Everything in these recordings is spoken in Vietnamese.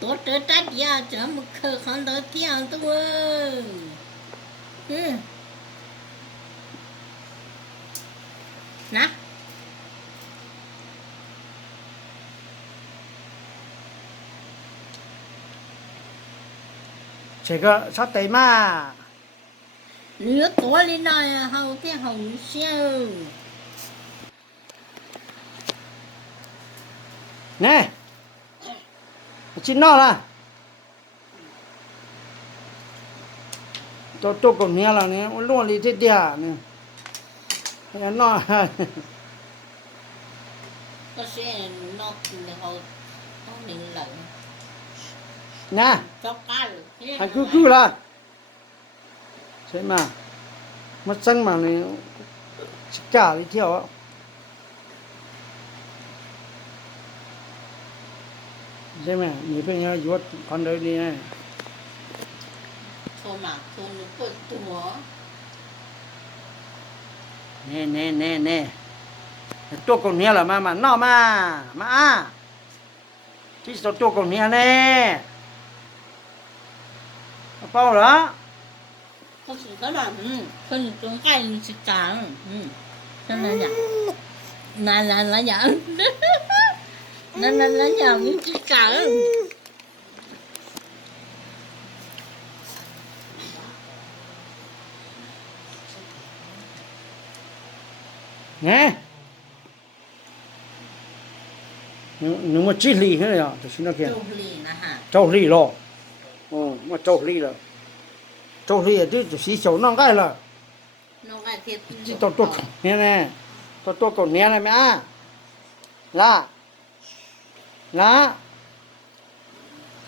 Tốt tới tát ya cho một khờ khăn đó theo tôi. Nè. 这个啥对嘛？你要多里那呀，好天好笑。呢？去闹了。都过年了呢，我乱里这点呢。哎呀，闹。có xe nó họ có mình lận nè cho cá anh cứ là thế mà mất xăng mà này cả đi theo á thế mà nhiều bên nhau vuốt con đấy đi này thôi mà thôi nó có tua nèตัวcon nia là mà nó mà chỉ sốตัวcon nia nè bao đó có sự đó là phân trong cái sự cả cho nên nhỉ là nhở nên là nhở những sự cả nè nếu mà chỉ lì thế này à thì nó kìa châu lì rồi mà châu lì rồi châu lì thì chỉ số nó cái là nó cái thiệt chỉ to nè to còn nè này mẹ lá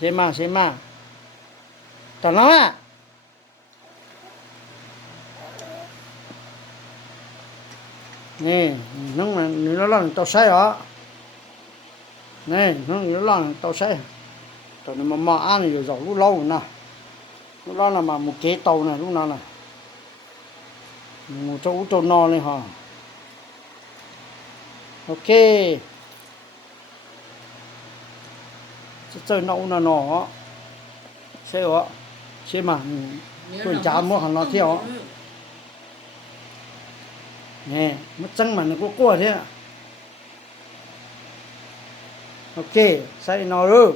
xem mà tao nói à nè nó là tao sai đó nè nó là tao sai tao mà ăn rồi lúc lâu nè lúc đó là mà một cái tàu này lúc nào là một chỗ tàu no này hả ok chơi nấu là nó xe đó xe mà tôi chả mua hàng nó theo nè mất trăng mà nó có thế ok sai nó rồi